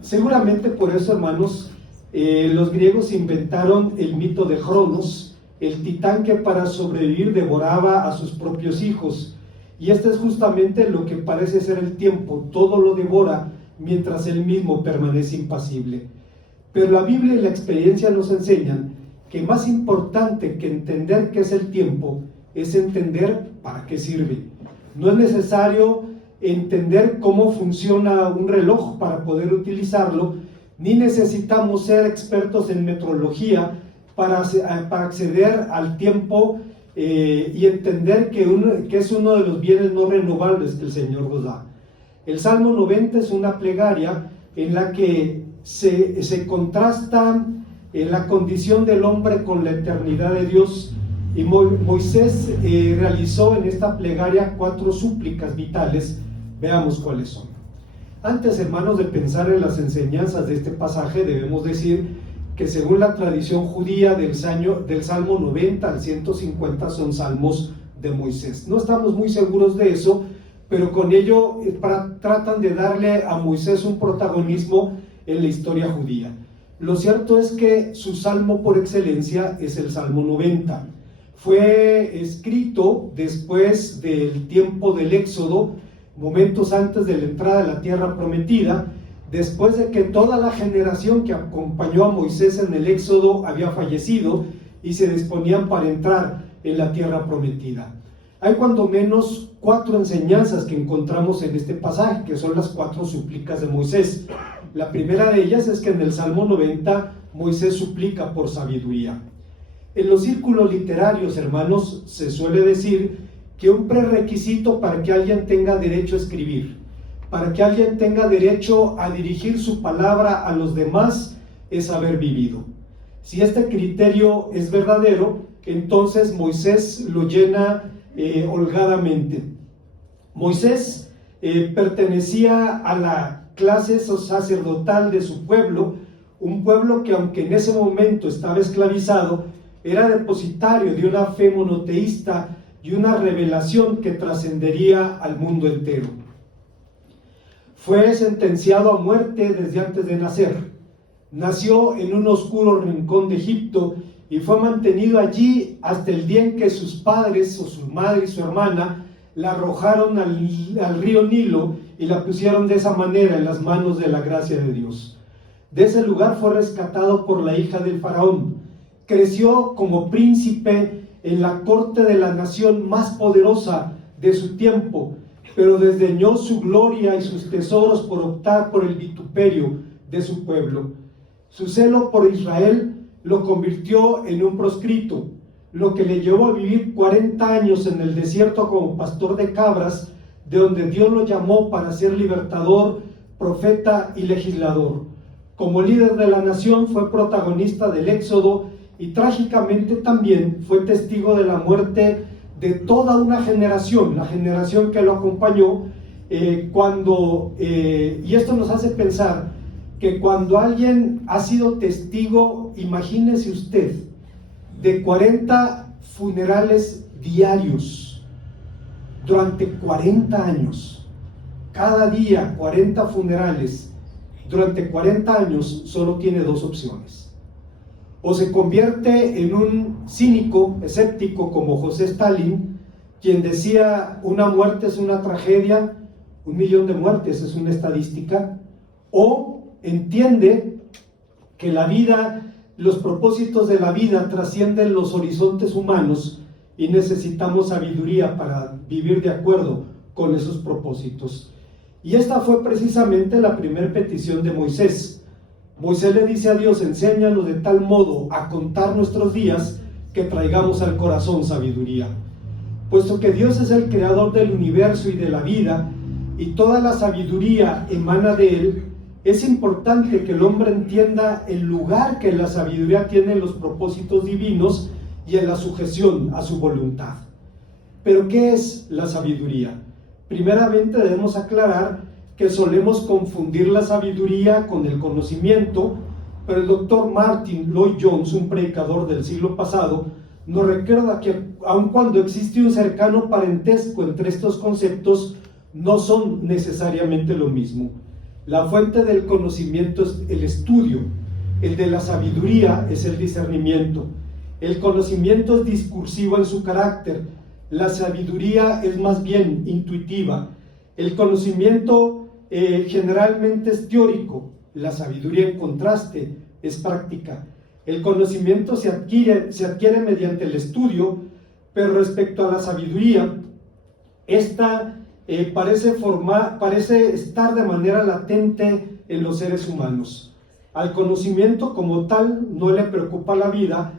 Seguramente por eso, hermanos, los griegos inventaron el mito de Cronos, el titán que para sobrevivir devoraba a sus propios hijos. Y este es justamente lo que parece ser el tiempo, todo lo devora mientras él mismo permanece impasible. Pero la Biblia y la experiencia nos enseñan que más importante que entender qué es el tiempo es entender para qué sirve. No es necesario entender cómo funciona un reloj para poder utilizarlo, ni necesitamos ser expertos en metrología para acceder al tiempo y entender que es uno de los bienes no renovables que el Señor nos da. El Salmo 90 es una plegaria en la que se contrasta la condición del hombre con la eternidad de Dios, y Moisés realizó en esta plegaria 4 súplicas vitales. Veamos cuáles son. Antes, hermanos, de pensar en las enseñanzas de este pasaje, debemos decir que según la tradición judía del Salmo 90 al 150 son salmos de Moisés. No estamos muy seguros de eso, pero con ello tratan de darle a Moisés un protagonismo en la historia judía. Lo cierto es que su salmo por excelencia es el Salmo 90. Fue escrito después del tiempo del Éxodo, momentos antes de la entrada a la tierra prometida, después de que toda la generación que acompañó a Moisés en el Éxodo había fallecido y se disponían para entrar en la tierra prometida. Hay cuando menos 4 enseñanzas que encontramos en este pasaje, que son las 4 súplicas de Moisés. La primera de ellas es que en el Salmo 90 Moisés suplica por sabiduría. En los círculos literarios, hermanos, se suele decir que un prerequisito para que alguien tenga derecho a escribir, para que alguien tenga derecho a dirigir su palabra a los demás, es haber vivido. Si este criterio es verdadero, entonces Moisés lo llena holgadamente. Moisés pertenecía a la clase sacerdotal de su pueblo, un pueblo que, aunque en ese momento estaba esclavizado, era depositario de una fe monoteísta y una revelación que trascendería al mundo entero. Fue sentenciado a muerte desde antes de nacer. Nació en un oscuro rincón de Egipto y fue mantenido allí hasta el día en que sus padres, o su madre y su hermana, la arrojaron al río Nilo y la pusieron de esa manera en las manos de la gracia de Dios. De ese lugar fue rescatado por la hija del faraón. Creció como príncipe en la corte de la nación más poderosa de su tiempo, pero desdeñó su gloria y sus tesoros por optar por el vituperio de su pueblo. Su celo por Israel lo convirtió en un proscrito, lo que le llevó a vivir 40 años en el desierto como pastor de cabras, de donde Dios lo llamó para ser libertador, profeta y legislador. Como líder de la nación fue protagonista del Éxodo y trágicamente también fue testigo de la muerte de toda una generación, la generación que lo acompañó, y esto nos hace pensar que cuando alguien ha sido testigo, imagínese usted, de 40 funerales diarios durante 40 años, cada día 40 funerales, durante 40 años, solo tiene 2 opciones. O se convierte en un cínico, escéptico como José Stalin, quien decía una muerte es una tragedia, 1 millón de muertes es una estadística, o entiende que la vida, los propósitos de la vida trascienden los horizontes humanos y necesitamos sabiduría para vivir de acuerdo con esos propósitos. Y esta fue precisamente la primera petición de Moisés. Moisés le dice a Dios: enséñanos de tal modo a contar nuestros días que traigamos al corazón sabiduría. Puesto que Dios es el creador del universo y de la vida, y toda la sabiduría emana de Él, es importante que el hombre entienda el lugar que la sabiduría tiene en los propósitos divinos y en la sujeción a su voluntad. ¿Pero qué es la sabiduría? Primeramente debemos aclarar que solemos confundir la sabiduría con el conocimiento, pero el doctor Martin Lloyd-Jones, un predicador del siglo pasado, nos recuerda que aun cuando existe un cercano parentesco entre estos conceptos, no son necesariamente lo mismo. La fuente del conocimiento es el estudio, el de la sabiduría es el discernimiento. El conocimiento es discursivo en su carácter, la sabiduría es más bien intuitiva. El conocimiento generalmente es teórico, la sabiduría en contraste es práctica. El conocimiento se adquiere mediante el estudio, pero respecto a la sabiduría, esta parece estar de manera latente en los seres humanos. Al conocimiento como tal no le preocupa la vida,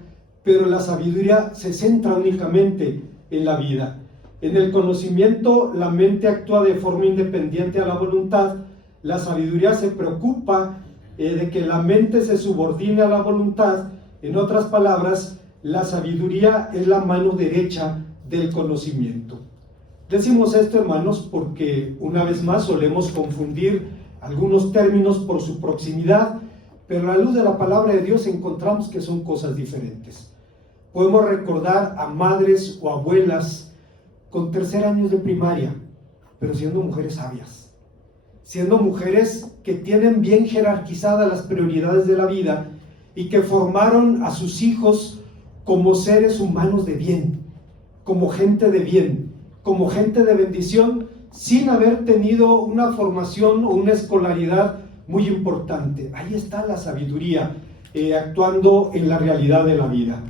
pero la sabiduría se centra únicamente en la vida. En el conocimiento la mente actúa de forma independiente a la voluntad. La sabiduría se preocupa de que la mente se subordine a la voluntad. En otras palabras, la sabiduría es la mano derecha del conocimiento. Decimos esto, hermanos, porque una vez más solemos confundir algunos términos por su proximidad, pero a la luz de la palabra de Dios encontramos que son cosas diferentes. Podemos recordar a madres o abuelas con 3 años de primaria, pero siendo mujeres sabias, siendo mujeres que tienen bien jerarquizadas las prioridades de la vida y que formaron a sus hijos como seres humanos de bien, como gente de bien, como gente de bendición, sin haber tenido una formación o una escolaridad muy importante. Ahí está la sabiduría actuando en la realidad de la vida.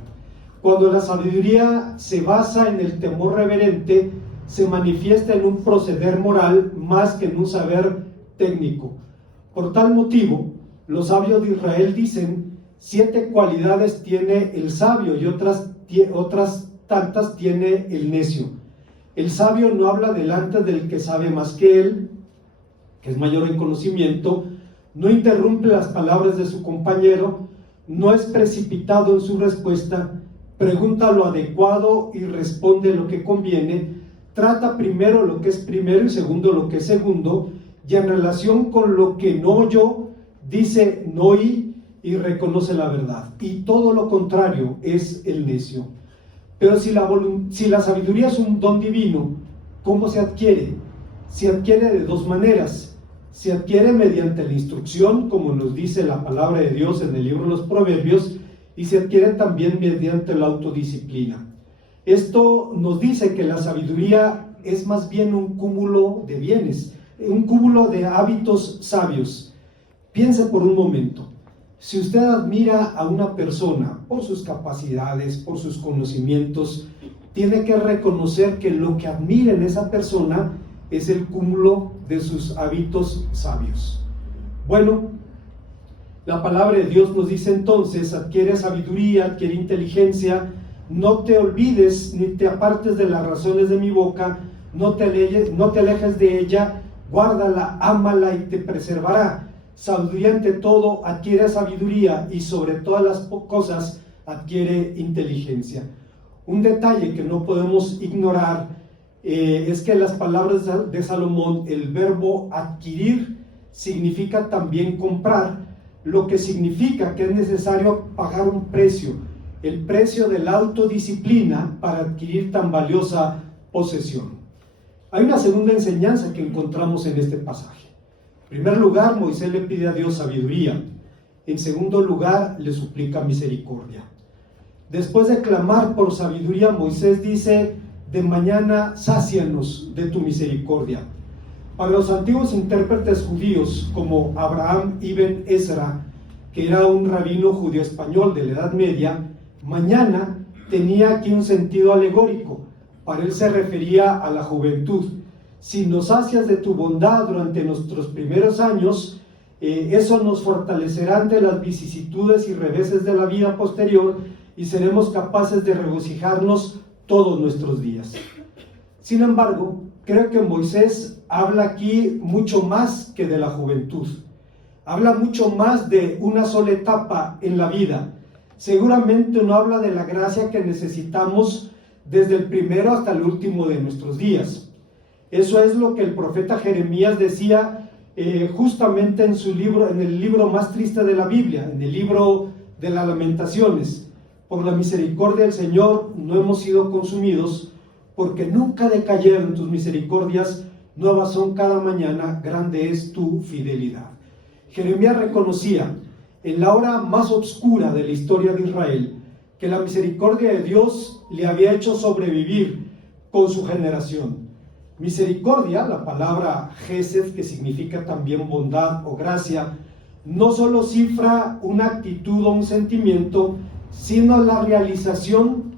Cuando la sabiduría se basa en el temor reverente, se manifiesta en un proceder moral más que en un saber técnico. Por tal motivo, los sabios de Israel dicen: 7 cualidades tiene el sabio y otras tantas tiene el necio. El sabio no habla delante del que sabe más que él, que es mayor en conocimiento, no interrumpe las palabras de su compañero, no es precipitado en su respuesta, pregunta lo adecuado y responde lo que conviene, trata primero lo que es primero y segundo lo que es segundo, y en relación con lo que no oyó, dice no oí y reconoce la verdad. Y todo lo contrario es el necio. Pero si la sabiduría es un don divino, ¿cómo se adquiere? Se adquiere de 2 maneras. Se adquiere mediante la instrucción, como nos dice la palabra de Dios en el libro de los Proverbios, y se adquiere también mediante la autodisciplina. Esto nos dice que la sabiduría es más bien un cúmulo de bienes, un cúmulo de hábitos sabios. Piense por un momento. Si usted admira a una persona por sus capacidades, por sus conocimientos, tiene que reconocer que lo que admira en esa persona es el cúmulo de sus hábitos sabios. Bueno, la palabra de Dios nos dice entonces: adquiere sabiduría, adquiere inteligencia, no te olvides ni te apartes de las razones de mi boca, no te alejes de ella, guárdala, ámala y te preservará. Sabiduría ante todo, adquiere sabiduría, y sobre todas las cosas adquiere inteligencia. Un detalle que no podemos ignorar es que las palabras de Salomón, el verbo adquirir significa también comprar, lo que significa que es necesario pagar un precio, el precio de la autodisciplina para adquirir tan valiosa posesión. Hay una segunda enseñanza que encontramos en este pasaje. En primer lugar, Moisés le pide a Dios sabiduría. En segundo lugar, le suplica misericordia. Después de clamar por sabiduría, Moisés dice: de mañana sácianos de tu misericordia. Para los antiguos intérpretes judíos, como Abraham ibn Ezra, que era un rabino judío español de la Edad Media, mañana tenía aquí un sentido alegórico. Para él se refería a la juventud. Si nos sacias de tu bondad durante nuestros primeros años, eso nos fortalecerá ante las vicisitudes y reveses de la vida posterior y seremos capaces de regocijarnos todos nuestros días. Sin embargo, creo que Moisés habla aquí mucho más que de la juventud. Habla mucho más de una sola etapa en la vida. Seguramente no habla de la gracia que necesitamos desde el primero hasta el último de nuestros días. Eso es lo que el profeta Jeremías decía justamente en su libro, en el libro más triste de la Biblia, en el libro de las Lamentaciones. Por la misericordia del Señor no hemos sido consumidos, porque nunca decayeron tus misericordias, nuevas son cada mañana, grande es tu fidelidad. Jeremías reconocía en la hora más oscura de la historia de Israel que la misericordia de Dios le había hecho sobrevivir con su generación. Misericordia, la palabra Gesed, que significa también bondad o gracia, no solo cifra una actitud o un sentimiento, sino la realización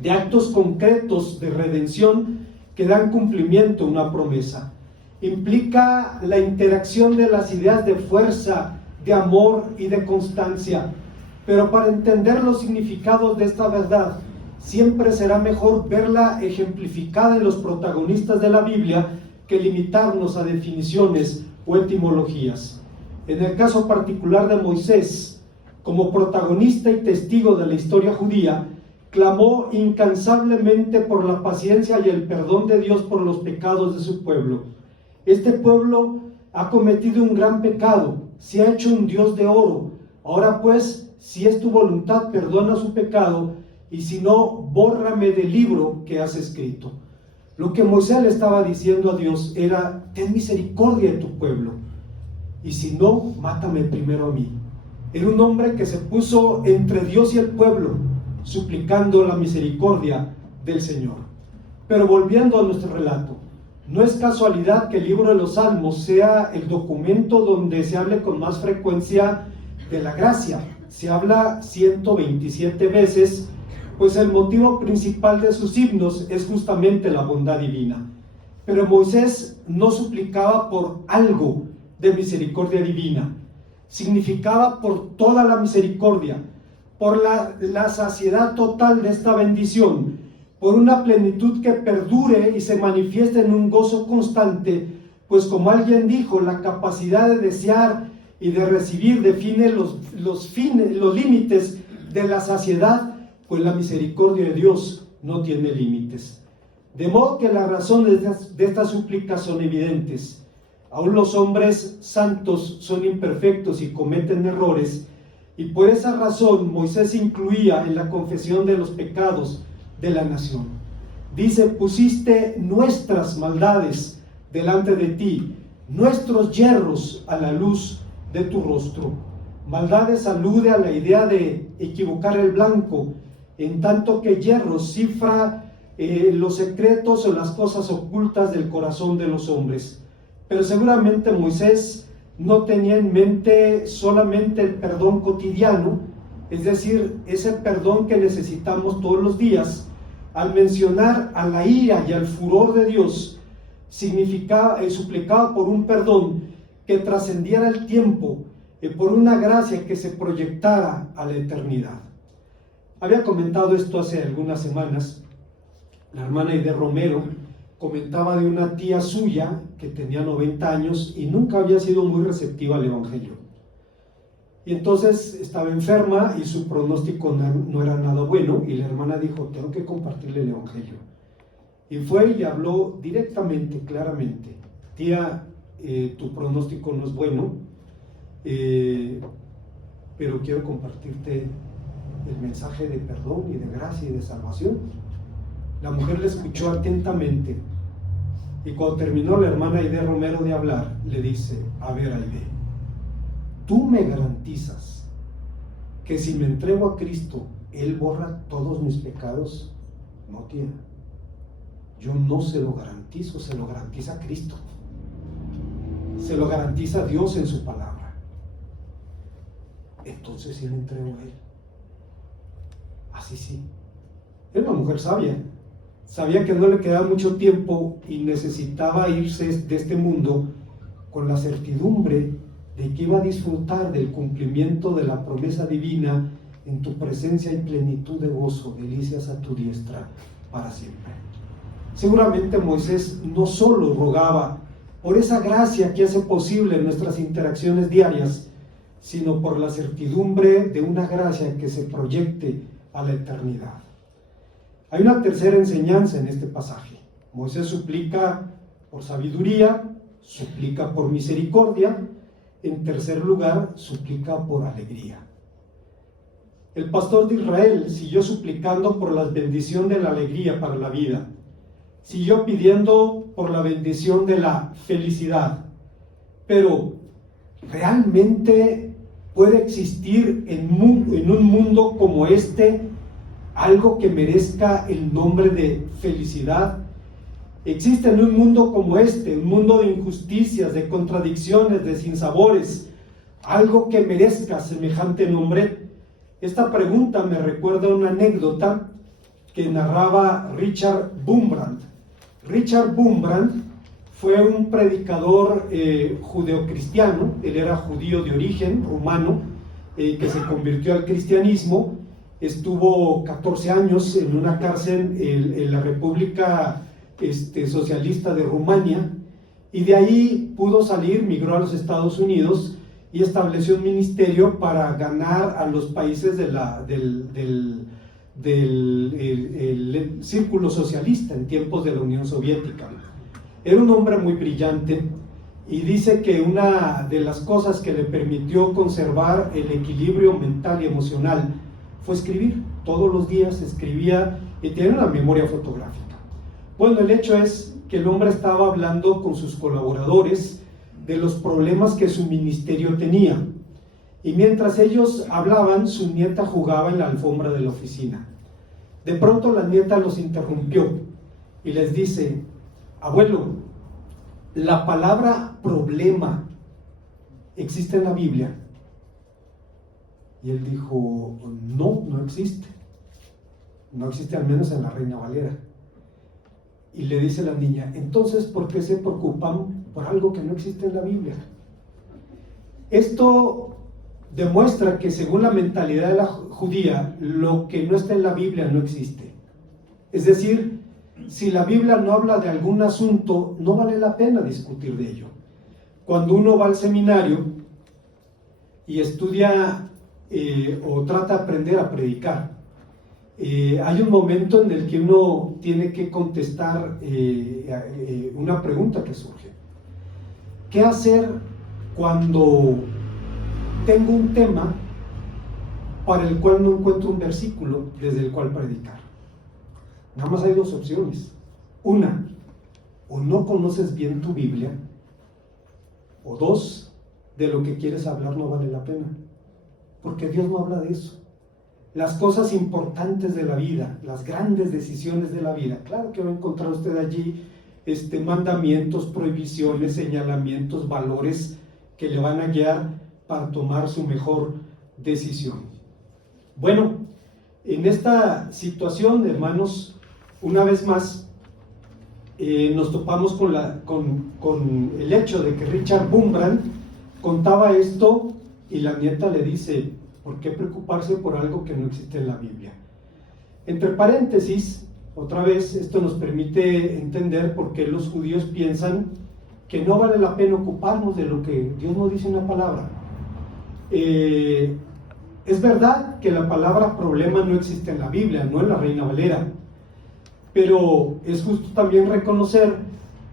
de actos concretos de redención que dan cumplimiento a una promesa. Implica la interacción de las ideas de fuerza, de amor y de constancia. Pero para entender los significados de esta verdad, siempre será mejor verla ejemplificada en los protagonistas de la Biblia que limitarnos a definiciones o etimologías. En el caso particular de Moisés, como protagonista y testigo de la historia judía, clamó incansablemente por la paciencia y el perdón de Dios por los pecados de su pueblo. Este pueblo ha cometido un gran pecado, se ha hecho un Dios de oro. Ahora pues, si es tu voluntad, perdona su pecado, y si no, bórrame del libro que has escrito. Lo que Moisés le estaba diciendo a Dios era: ten misericordia de tu pueblo, y si no, mátame primero a mí. Era un hombre que se puso entre Dios y el pueblo, suplicando la misericordia del Señor. Pero volviendo a nuestro relato, no es casualidad que el libro de los Salmos sea el documento donde se hable con más frecuencia de la gracia. Se habla 127 veces, pues el motivo principal de sus himnos es justamente la bondad divina. Pero Moisés no suplicaba por algo de misericordia divina, significaba por toda la misericordia, por la saciedad total de esta bendición, por una plenitud que perdure y se manifieste en un gozo constante, pues como alguien dijo, la capacidad de desear y de recibir define los límites de la saciedad, pues la misericordia de Dios no tiene límites. De modo que las razones de estas súplicas son evidentes. Aún los hombres santos son imperfectos y cometen errores, y por esa razón Moisés incluía en la confesión de los pecados de la nación. Dice: pusiste nuestras maldades delante de ti, nuestros yerros a la luz de tu rostro. Maldades alude a la idea de equivocar el blanco, en tanto que yerros cifra los secretos o las cosas ocultas del corazón de los hombres. Pero seguramente Moisés no tenía en mente solamente el perdón cotidiano, es decir, ese perdón que necesitamos todos los días. Al mencionar a la ira y al furor de Dios, suplicaba por un perdón que trascendiera el tiempo, por una gracia que se proyectara a la eternidad. Había comentado esto hace algunas semanas. La hermana Aide Romero comentaba de una tía suya que tenía 90 años y nunca había sido muy receptiva al Evangelio. Y entonces estaba enferma y su pronóstico no era nada bueno, y la hermana dijo: tengo que compartirle el Evangelio. Y fue y le habló directamente, claramente: tía, tu pronóstico no es bueno, pero quiero compartirte el mensaje de perdón y de gracia y de salvación. La mujer le escuchó atentamente, y cuando terminó la hermana Aide Romero de hablar, le dice: a ver, Aide, ¿tú me garantizas que si me entrego a Cristo, Él borra todos mis pecados? No, tía, yo no se lo garantizo, se lo garantiza Cristo, se lo garantiza Dios en su palabra. Entonces sí me entrego a Él. Así sí. Era una mujer sabia. Sabía que no le quedaba mucho tiempo y necesitaba irse de este mundo con la certidumbre de que iba a disfrutar del cumplimiento de la promesa divina: en tu presencia hay plenitud de gozo, delicias a tu diestra para siempre. Seguramente Moisés no solo rogaba por esa gracia que hace posible nuestras interacciones diarias, sino por la certidumbre de una gracia que se proyecte a la eternidad. Hay una tercera enseñanza en este pasaje. Moisés suplica por sabiduría, suplica por misericordia. En tercer lugar, suplica por alegría. El pastor de Israel siguió suplicando por la bendición de la alegría para la vida. Siguió pidiendo por la bendición de la felicidad. Pero, ¿realmente puede existir en un mundo como este algo que merezca el nombre de felicidad? ¿Existe en un mundo como este, un mundo de injusticias, de contradicciones, de sinsabores, algo que merezca semejante nombre? Esta pregunta me recuerda una anécdota que narraba Richard Wurmbrand. Richard Wurmbrand fue un predicador judeocristiano. Él era judío de origen, rumano, que se convirtió al cristianismo. Estuvo 14 años en una cárcel en la República Socialista de Rumania, y de ahí pudo salir, migró a los Estados Unidos y estableció un ministerio para ganar a los países del círculo socialista en tiempos de la Unión Soviética. Era un hombre muy brillante, y dice que una de las cosas que le permitió conservar el equilibrio mental y emocional fue escribir. Todos los días escribía y tenía una memoria fotográfica. Bueno, el hecho es que el hombre estaba hablando con sus colaboradores de los problemas que su ministerio tenía, y mientras ellos hablaban, su nieta jugaba en la alfombra de la oficina. De pronto la nieta los interrumpió y les dice: abuelo, ¿la palabra problema existe en la Biblia? Y él dijo: no existe. No existe, al menos en la Reina Valera. Y le dice la niña: entonces, ¿por qué se preocupan por algo que no existe en la Biblia? Esto demuestra que, según la mentalidad de la judía, lo que no está en la Biblia no existe. Es decir, si la Biblia no habla de algún asunto, no vale la pena discutir de ello. Cuando uno va al seminario y estudia o trata de aprender a predicar, hay un momento en el que uno tiene que contestar una pregunta que surge: ¿qué hacer cuando tengo un tema para el cual no encuentro un versículo desde el cual predicar? Nada más hay dos opciones. Una, o no conoces bien tu Biblia, o dos, de lo que quieres hablar no vale la pena, porque Dios no habla de eso. Las cosas importantes de la vida, las grandes decisiones de la vida, claro que va a encontrar usted allí mandamientos, prohibiciones, señalamientos, valores que le van a guiar para tomar su mejor decisión. Bueno, en esta situación, hermanos, una vez más nos topamos con el hecho de que Richard Wurmbrand contaba esto, y la nieta le dice: ¿por qué preocuparse por algo que no existe en la Biblia? Entre paréntesis, otra vez, esto nos permite entender por qué los judíos piensan que no vale la pena ocuparnos de lo que Dios no dice en la palabra. Es verdad que la palabra problema no existe en la Biblia, no en la Reina Valera, pero es justo también reconocer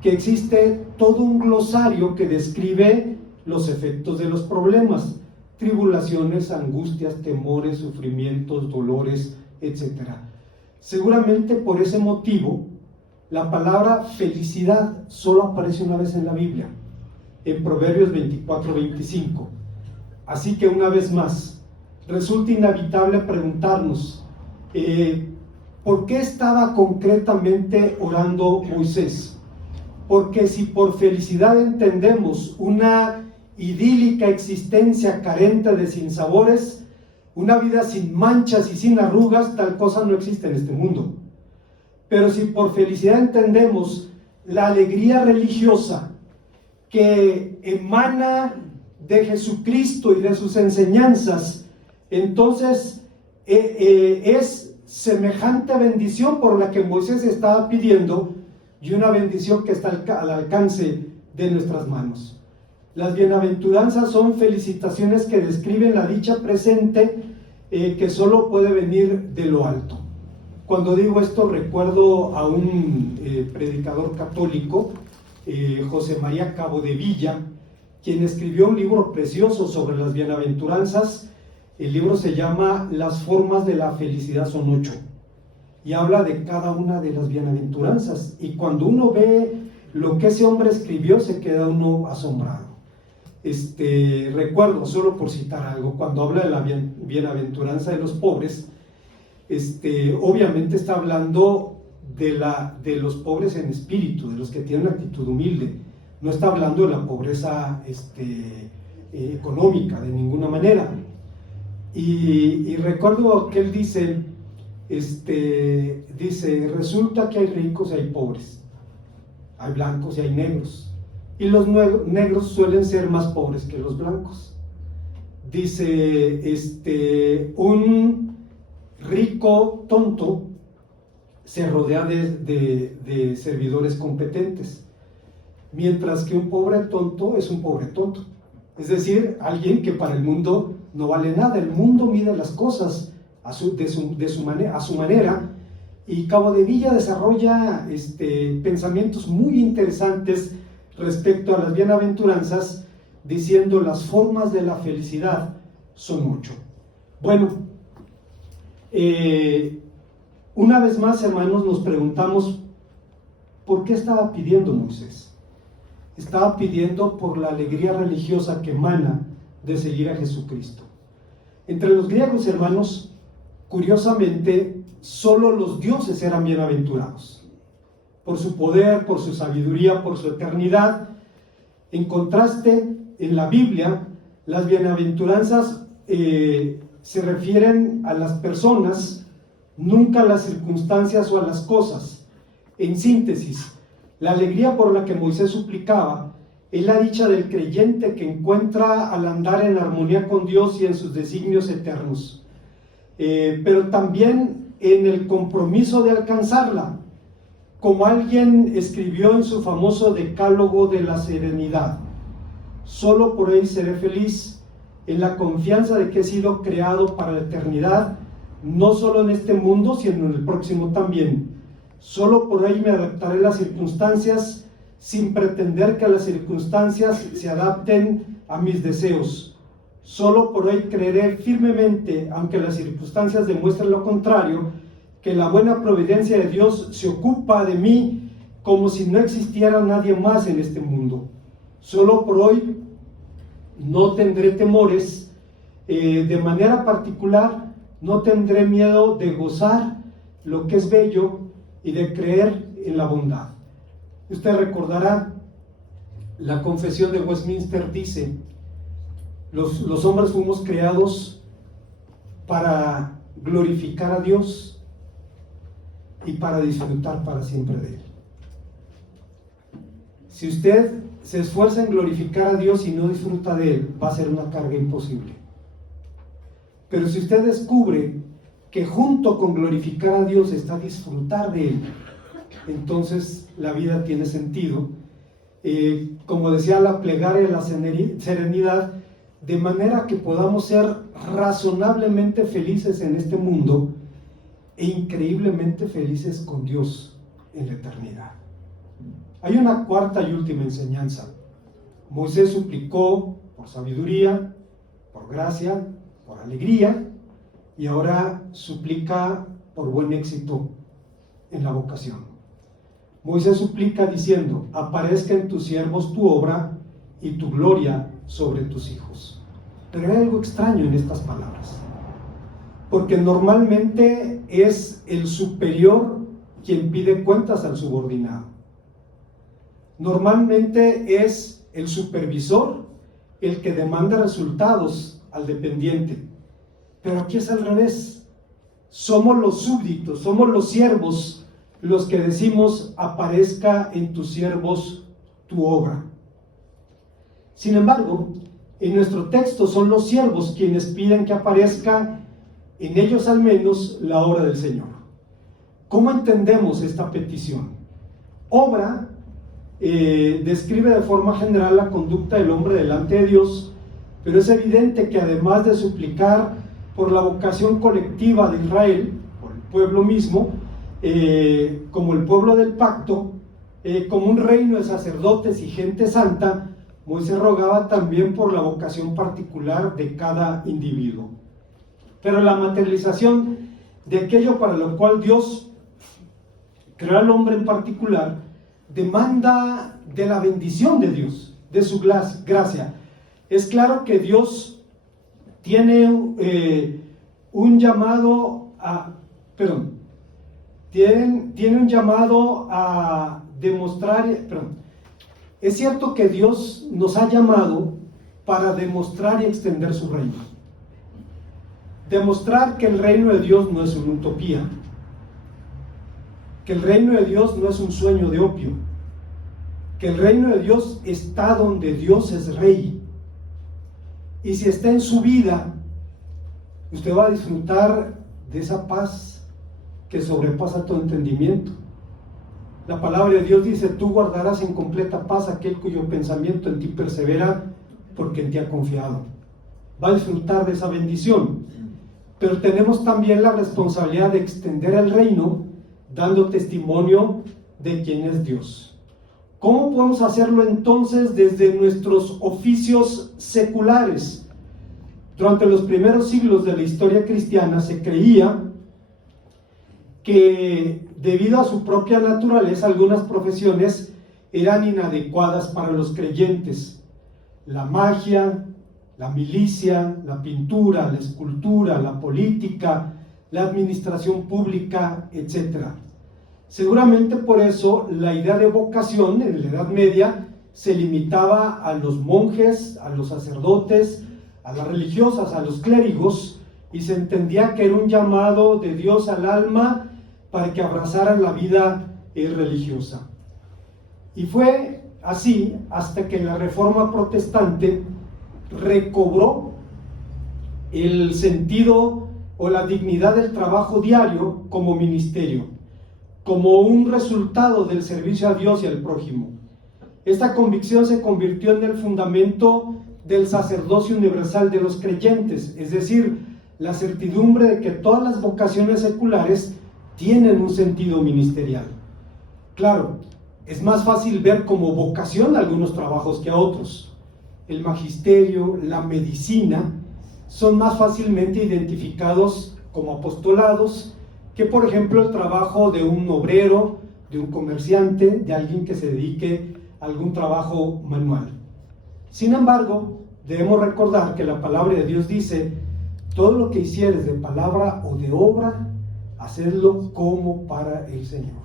que existe todo un glosario que describe los efectos de los problemas: tribulaciones, angustias, temores, sufrimientos, dolores, etc. Seguramente por ese motivo la palabra felicidad solo aparece una vez en la Biblia, en Proverbios 24-25. Así que, una vez más, resulta inevitable preguntarnos ¿por qué estaba concretamente orando Moisés? Porque si por felicidad entendemos una idílica existencia carente de sinsabores, una vida sin manchas y sin arrugas, tal cosa no existe en este mundo. Pero si por felicidad entendemos la alegría religiosa que emana de Jesucristo y de sus enseñanzas, entonces es semejante bendición por la que Moisés estaba pidiendo, y una bendición que está al alcance de nuestras manos. Las bienaventuranzas son felicitaciones que describen la dicha presente que solo puede venir de lo alto. Cuando digo esto, recuerdo a un predicador católico, José María Cabo de Villa, quien escribió un libro precioso sobre las bienaventuranzas. El libro se llama Las formas de la felicidad son 8, y habla de cada una de las bienaventuranzas. Y cuando uno ve lo que ese hombre escribió, se queda uno asombrado. Recuerdo, solo por citar algo, cuando habla de la bienaventuranza de los pobres, obviamente está hablando de los pobres en espíritu, de los que tienen actitud humilde. No está hablando de la pobreza económica, de ninguna manera. Y recuerdo que él dice, resulta que hay ricos y hay pobres, hay blancos y hay negros, y los negros suelen ser más pobres que los blancos. Dice, un rico tonto se rodea de servidores competentes, mientras que un pobre tonto es un pobre tonto, es decir, alguien que para el mundo no vale nada. El mundo mide las cosas a su manera, y Cabo de Villa desarrolla pensamientos muy interesantes respecto a las bienaventuranzas, diciendo las formas de la felicidad son 8. Bueno, una vez más, hermanos, nos preguntamos ¿por qué estaba pidiendo Moisés? Estaba pidiendo por la alegría religiosa que emana de seguir a Jesucristo. Entre los griegos, hermanos, curiosamente, solo los dioses eran bienaventurados, por su poder, por su sabiduría, por su eternidad. En contraste, en la Biblia, las bienaventuranzas se refieren a las personas, nunca a las circunstancias o a las cosas. En síntesis, la alegría por la que Moisés suplicaba es la dicha del creyente que encuentra al andar en armonía con Dios y en sus designios eternos, pero también en el compromiso de alcanzarla, como alguien escribió en su famoso decálogo de la serenidad: solo por él seré feliz, en la confianza de que he sido creado para la eternidad, no solo en este mundo, sino en el próximo también. Solo por ahí me adaptaré a las circunstancias, sin pretender que las circunstancias se adapten a mis deseos. Solo por ahí creeré firmemente, aunque las circunstancias demuestren lo contrario, que la buena providencia de Dios se ocupa de mí como si no existiera nadie más en este mundo. Solo por hoy no tendré temores, de manera particular no tendré miedo de gozar lo que es bello y de creer en la bondad. Usted recordará, la Confesión de Westminster dice: los hombres fuimos creados para glorificar a Dios y para disfrutar para siempre de Él. Si usted se esfuerza en glorificar a Dios y no disfruta de Él, va a ser una carga imposible. Pero si usted descubre que junto con glorificar a Dios está disfrutar de Él, entonces la vida tiene sentido. Como decía la plegaria de la serenidad, de manera que podamos ser razonablemente felices en este mundo e increíblemente felices con Dios en la eternidad. Hay una cuarta y última enseñanza. Moisés suplicó por sabiduría, por gracia, por alegría, y ahora suplica por buen éxito en la vocación. Moisés suplica diciendo: aparezca en tus siervos tu obra y tu gloria sobre tus hijos. Pero hay algo extraño en estas palabras, porque normalmente es el superior quien pide cuentas al subordinado. Normalmente es el supervisor el que demanda resultados al dependiente. Pero aquí es al revés. Somos los súbditos, somos los siervos los que decimos: aparezca en tus siervos tu obra. Sin embargo, en nuestro texto son los siervos quienes piden que aparezca en ellos al menos la obra del Señor. ¿Cómo entendemos esta petición? Obra describe de forma general la conducta del hombre delante de Dios, pero es evidente que además de suplicar por la vocación colectiva de Israel, por el pueblo mismo, como el pueblo del pacto, como un reino de sacerdotes y gente santa, Moisés rogaba también por la vocación particular de cada individuo. Pero la materialización de aquello para lo cual Dios creó al hombre en particular demanda de la bendición de Dios, de su gracia. Es claro que Dios tiene un llamado tiene un llamado a demostrar, es cierto que Dios nos ha llamado para demostrar y extender su reino. Demostrar que el reino de Dios no es una utopía, que el reino de Dios no es un sueño de opio, que el reino de Dios está donde Dios es rey. Y si está en su vida, usted va a disfrutar de esa paz que sobrepasa todo entendimiento. La palabra de Dios dice: tú guardarás en completa paz aquel cuyo pensamiento en ti persevera, porque en ti ha confiado. Va a disfrutar de esa bendición. Pero tenemos también la responsabilidad de extender el reino, dando testimonio de quién es Dios. ¿Cómo podemos hacerlo entonces desde nuestros oficios seculares? Durante los primeros siglos de la historia cristiana se creía que debido a su propia naturaleza algunas profesiones eran inadecuadas para los creyentes. La magia, la milicia, la pintura, la escultura, la política, la administración pública, etc. Seguramente por eso la idea de vocación en la Edad Media se limitaba a los monjes, a los sacerdotes, a las religiosas, a los clérigos, y se entendía que era un llamado de Dios al alma para que abrazaran la vida religiosa. Y fue así hasta que la Reforma Protestante recobró el sentido o la dignidad del trabajo diario como ministerio, como un resultado del servicio a Dios y al prójimo. Esta convicción se convirtió en el fundamento del sacerdocio universal de los creyentes, es decir, la certidumbre de que todas las vocaciones seculares tienen un sentido ministerial. Claro, es más fácil ver como vocación algunos trabajos que a otros. El magisterio, la medicina, son más fácilmente identificados como apostolados que, por ejemplo, el trabajo de un obrero, de un comerciante, de alguien que se dedique a algún trabajo manual. Sin embargo, debemos recordar que la palabra de Dios dice: todo lo que hicieres de palabra o de obra, hacedlo como para el Señor.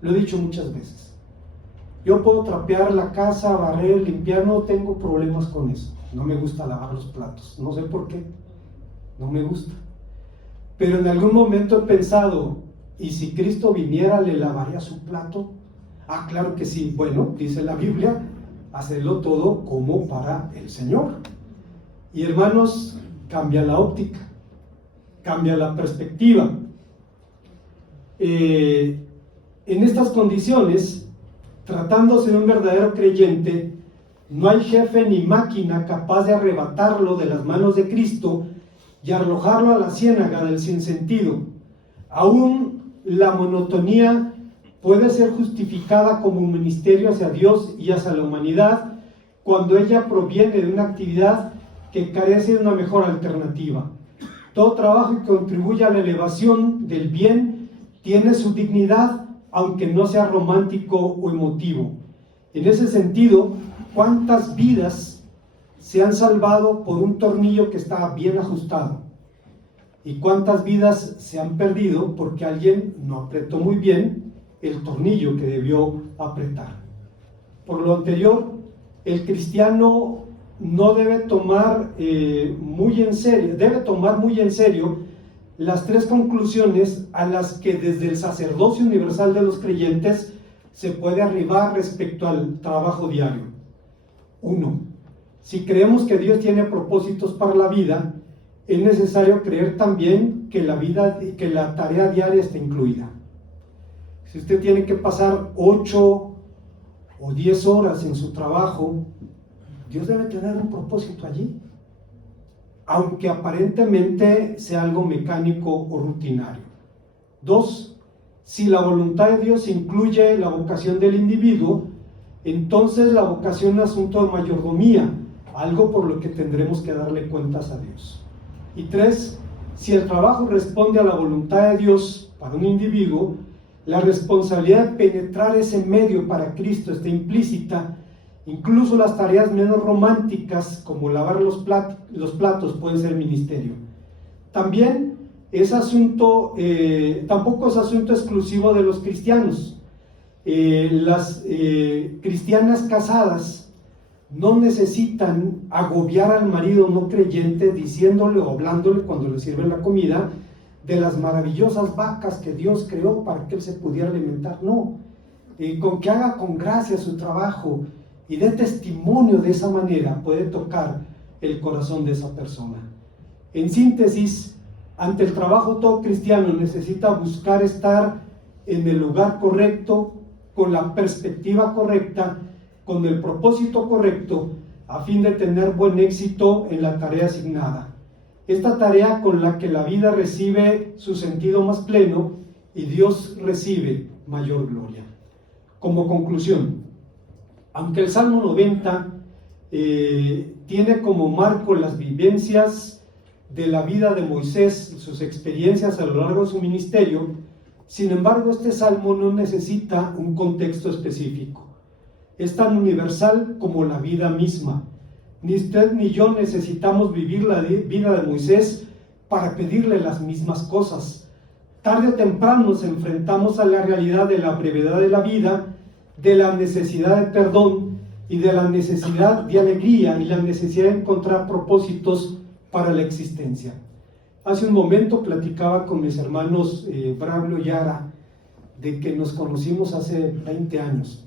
Lo he dicho muchas veces. Yo puedo trapear la casa, barrer, limpiar, no tengo problemas con eso. No me gusta lavar los platos, no sé por qué, no me gusta. Pero en algún momento he pensado: ¿y si Cristo viniera, le lavaría su plato? Ah, claro que sí. Bueno, dice la Biblia, hacerlo todo como para el Señor. Y hermanos, cambia la óptica, cambia la perspectiva. En estas condiciones, tratándose de un verdadero creyente, no hay jefe ni máquina capaz de arrebatarlo de las manos de Cristo y arrojarlo a la ciénaga del sinsentido. Aún la monotonía puede ser justificada como un ministerio hacia Dios y hacia la humanidad cuando ella proviene de una actividad que carece de una mejor alternativa. Todo trabajo que contribuye a la elevación del bien tiene su dignidad, aunque no sea romántico o emotivo. En ese sentido, ¿cuántas vidas se han salvado por un tornillo que estaba bien ajustado? ¿Y cuántas vidas se han perdido porque alguien no apretó muy bien el tornillo que debió apretar? Por lo anterior, el cristiano no debe tomar muy en serio las tres conclusiones a las que desde el sacerdocio universal de los creyentes se puede arribar respecto al trabajo diario. 1. Si creemos que Dios tiene propósitos para la vida, es necesario creer también que la tarea diaria está incluida. Si usted tiene que pasar 8 o 10 horas en su trabajo, Dios debe tener un propósito allí, aunque aparentemente sea algo mecánico o rutinario. 2. Si la voluntad de Dios incluye la vocación del individuo, entonces la vocación es asunto de mayordomía, algo por lo que tendremos que darle cuentas a Dios. Y 3. Si el trabajo responde a la voluntad de Dios para un individuo, la responsabilidad de penetrar ese medio para Cristo está implícita. Incluso las tareas menos románticas, como lavar los platos, pueden ser ministerio. También tampoco es asunto exclusivo de los cristianos. Las cristianas casadas no necesitan agobiar al marido no creyente diciéndole o hablándole cuando le sirven la comida de las maravillosas vacas que Dios creó para que él se pudiera alimentar. No, con que haga con gracia su trabajo y dé testimonio de esa manera, puede tocar el corazón de esa persona. En síntesis, ante el trabajo, todo cristiano necesita buscar estar en el lugar correcto, con la perspectiva correcta, con el propósito correcto, a fin de tener buen éxito en la tarea asignada. Esta tarea con la que la vida recibe su sentido más pleno y Dios recibe mayor gloria. Como conclusión, aunque el Salmo 90 tiene como marco las vivencias de la vida de Moisés, sus experiencias a lo largo de su ministerio, sin embargo, este salmo no necesita un contexto específico. Es tan universal como la vida misma. Ni usted ni yo necesitamos vivir la vida de Moisés para pedirle las mismas cosas. Tarde o temprano nos enfrentamos a la realidad de la brevedad de la vida, de la necesidad de perdón y de la necesidad de alegría y la necesidad de encontrar propósitos para la existencia. Hace un momento platicaba con mis hermanos Braulio y Ara de que nos conocimos hace 20 años.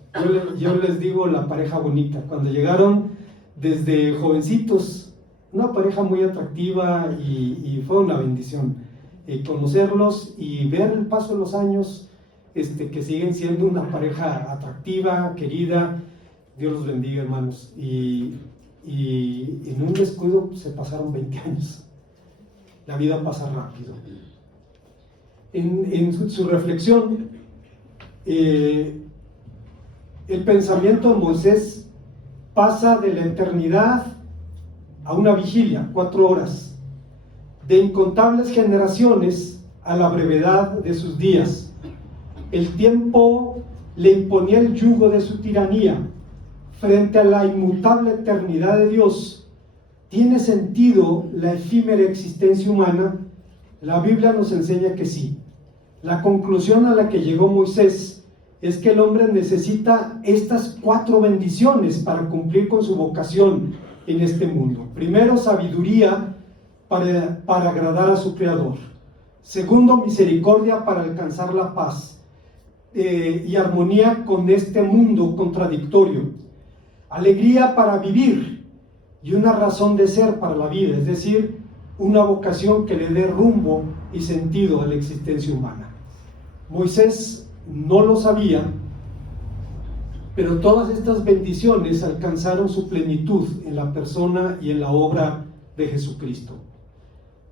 Yo les digo la pareja bonita. Cuando llegaron desde jovencitos, una pareja muy atractiva y fue una bendición conocerlos y ver el paso de los años, que siguen siendo una pareja atractiva, querida. Dios los bendiga, hermanos. Y en un descuido se pasaron 20 años. La vida pasa rápido. En su reflexión, el pensamiento de Moisés pasa de la eternidad a una vigilia, 4 horas, de incontables generaciones a la brevedad de sus días. El tiempo le imponía el yugo de su tiranía frente a la inmutable eternidad de Dios. ¿Tiene sentido la efímera existencia humana? La Biblia nos enseña que sí. La conclusión a la que llegó Moisés es que el hombre necesita estas 4 bendiciones para cumplir con su vocación en este mundo. Primero, sabiduría para agradar a su Creador. Segundo, misericordia para alcanzar la paz y armonía con este mundo contradictorio. Alegría para vivir y una razón de ser para la vida, es decir, una vocación que le dé rumbo y sentido a la existencia humana. Moisés no lo sabía, pero todas estas bendiciones alcanzaron su plenitud en la persona y en la obra de Jesucristo.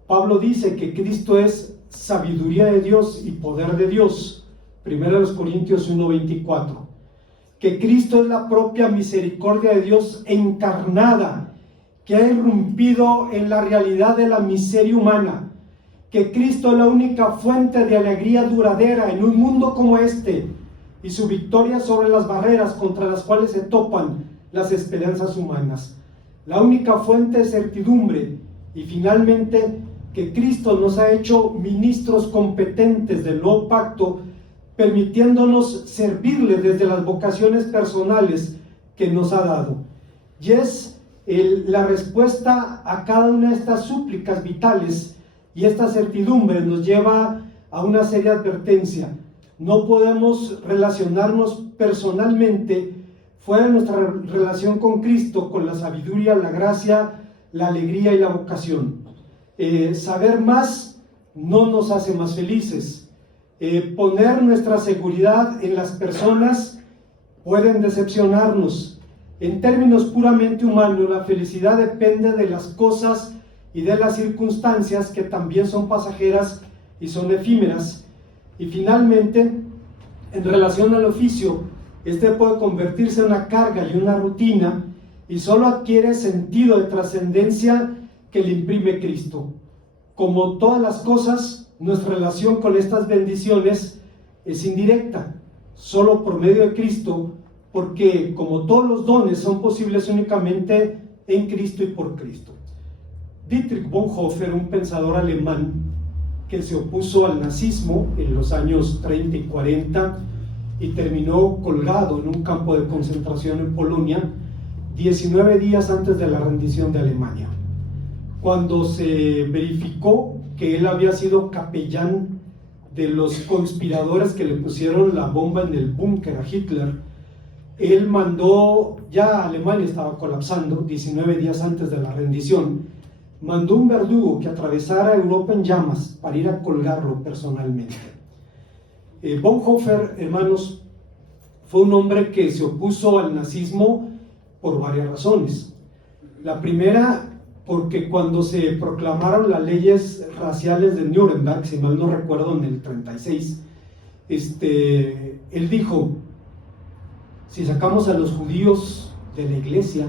Pablo dice que Cristo es sabiduría de Dios y poder de Dios, 1 Corintios 1:24, que Cristo es la propia misericordia de Dios encarnada, que ha irrumpido en la realidad de la miseria humana, que Cristo es la única fuente de alegría duradera en un mundo como este, y su victoria sobre las barreras contra las cuales se topan las esperanzas humanas, la única fuente de certidumbre, y finalmente que Cristo nos ha hecho ministros competentes del nuevo pacto, permitiéndonos servirle desde las vocaciones personales que nos ha dado. Y es la respuesta a cada una de estas súplicas vitales, y esta certidumbre nos lleva a una seria advertencia. No podemos relacionarnos personalmente fuera de nuestra relación con Cristo, con la sabiduría, la gracia, la alegría y la vocación. Saber más no nos hace más felices. Poner nuestra seguridad en las personas pueden decepcionarnos. En términos puramente humanos, la felicidad depende de las cosas y de las circunstancias, que también son pasajeras y son efímeras. Y finalmente, en relación al oficio, este puede convertirse en una carga y una rutina, y solo adquiere sentido de trascendencia que le imprime Cristo. Como todas las cosas, nuestra relación con estas bendiciones es indirecta, solo por medio de Cristo, porque como todos los dones son posibles únicamente en Cristo y por Cristo. Dietrich Bonhoeffer, un pensador alemán que se opuso al nazismo en los años 30 y 40 y terminó colgado en un campo de concentración en Polonia 19 días antes de la rendición de Alemania. Cuando se verificó que él había sido capellán de los conspiradores que le pusieron la bomba en el búnker a Hitler, él mandó, ya Alemania estaba colapsando 19 días antes de la rendición, mandó un verdugo que atravesara Europa en llamas para ir a colgarlo personalmente. Bonhoeffer, hermanos, fue un hombre que se opuso al nazismo por varias razones. La primera, porque cuando se proclamaron las leyes raciales de Nuremberg, si mal no recuerdo, en el 36, él dijo: si sacamos a los judíos de la iglesia,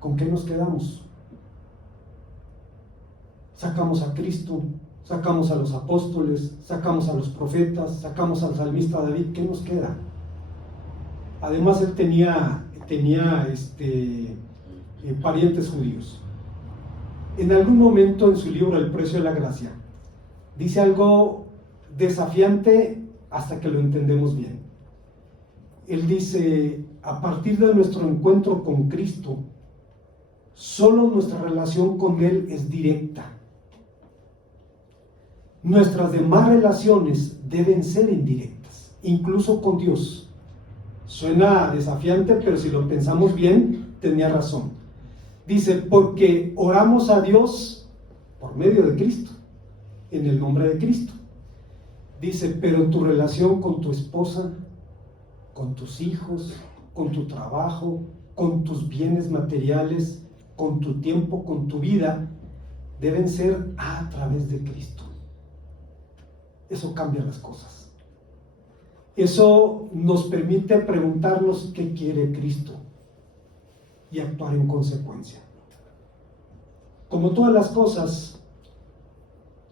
¿con qué nos quedamos? Sacamos a Cristo, sacamos a los apóstoles, sacamos a los profetas, sacamos al salmista David, ¿qué nos queda? Además, él tenía parientes judíos. En algún momento en su libro El precio de la gracia dice algo desafiante hasta que lo entendemos bien. Él dice: a partir de nuestro encuentro con Cristo, solo nuestra relación con Él es directa. Nuestras demás relaciones deben ser indirectas, incluso con Dios. Suena desafiante, pero si lo pensamos bien, tenía razón. Dice: porque oramos a Dios por medio de Cristo, en el nombre de Cristo. Dice: pero tu relación con tu esposa, con tus hijos, con tu trabajo, con tus bienes materiales, con tu tiempo, con tu vida, deben ser a través de Cristo. Eso cambia las cosas. Eso nos permite preguntarnos qué quiere Cristo y actuar en consecuencia. Como todas las cosas,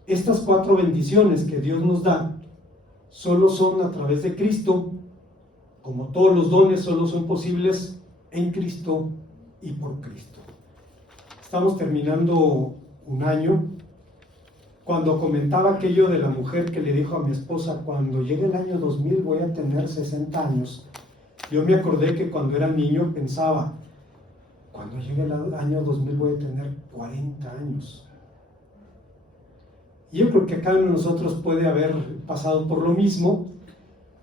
estas 4 bendiciones que Dios nos da solo son a través de Cristo. Como todos los dones solo son posibles en Cristo y por Cristo. Estamos terminando un año. Cuando comentaba aquello de la mujer que le dijo a mi esposa: cuando llegue el año 2000 voy a tener 60 años, yo me acordé que cuando era niño pensaba: cuando llegue el año 2000 voy a tener 40 años. Y yo creo que cada uno de nosotros puede haber pasado por lo mismo,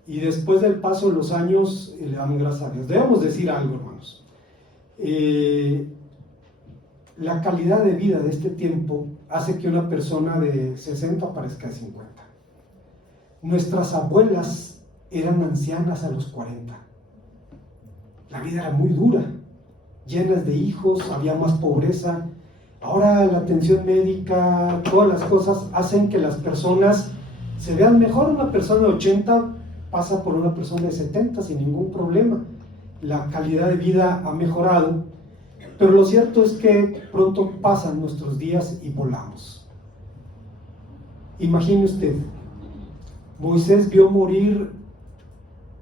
y después del paso de los años le damos gracias a Dios. Debemos decir algo, hermanos. La calidad de vida de este tiempo hace que una persona de 60 parezca de 50. Nuestras abuelas eran ancianas a los 40. La vida era muy dura, llenas de hijos, había más pobreza. Ahora la atención médica, todas las cosas hacen que las personas se vean mejor. Una persona de 80 pasa por una persona de 70 sin ningún problema. La calidad de vida ha mejorado, pero lo cierto es que pronto pasan nuestros días y volamos. Imagine usted, Moisés vio morir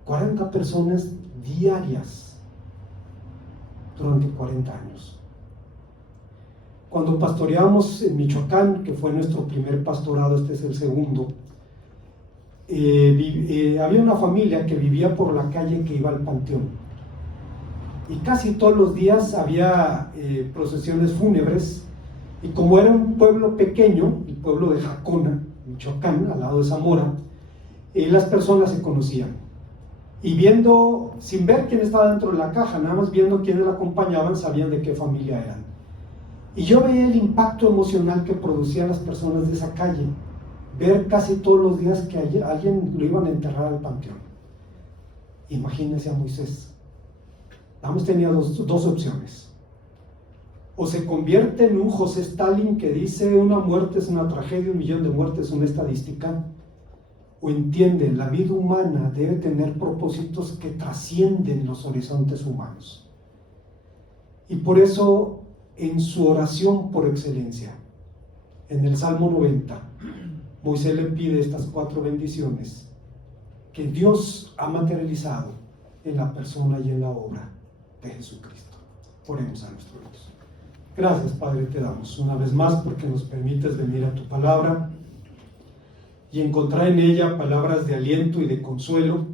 40 personas diarias durante 40 años. Cuando pastoreábamos en Michoacán, que fue nuestro primer pastorado, este es el segundo, había una familia que vivía por la calle que iba al panteón. Y casi todos los días había procesiones fúnebres, y como era un pueblo pequeño, el pueblo de Jacona, Michoacán, al lado de Zamora, las personas se conocían. Y viendo, sin ver quién estaba dentro de la caja, nada más viendo quiénes la acompañaban, sabían de qué familia eran. Y yo veía el impacto emocional que producían las personas de esa calle, ver casi todos los días que alguien lo iban a enterrar al panteón. Imagínense a Moisés. Vamos, tenía dos opciones: o se convierte en un José Stalin que dice una muerte es una tragedia, 1 millón de muertes es una estadística, o entiende, la vida humana debe tener propósitos que trascienden los horizontes humanos. Y por eso, en su oración por excelencia, en el Salmo 90, Moisés le pide estas 4 bendiciones que Dios ha materializado en la persona y en la obra de Jesucristo. Oremos a nuestro Dios. Gracias, Padre, te damos una vez más porque nos permites venir a tu palabra y encontrar en ella palabras de aliento y de consuelo.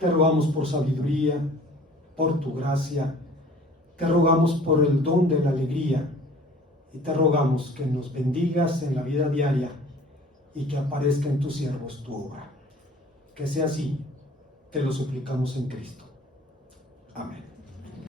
Te rogamos por sabiduría, por tu gracia, te rogamos por el don de la alegría y te rogamos que nos bendigas en la vida diaria y que aparezca en tus siervos tu obra. Que sea así, te lo suplicamos en Cristo. Amén.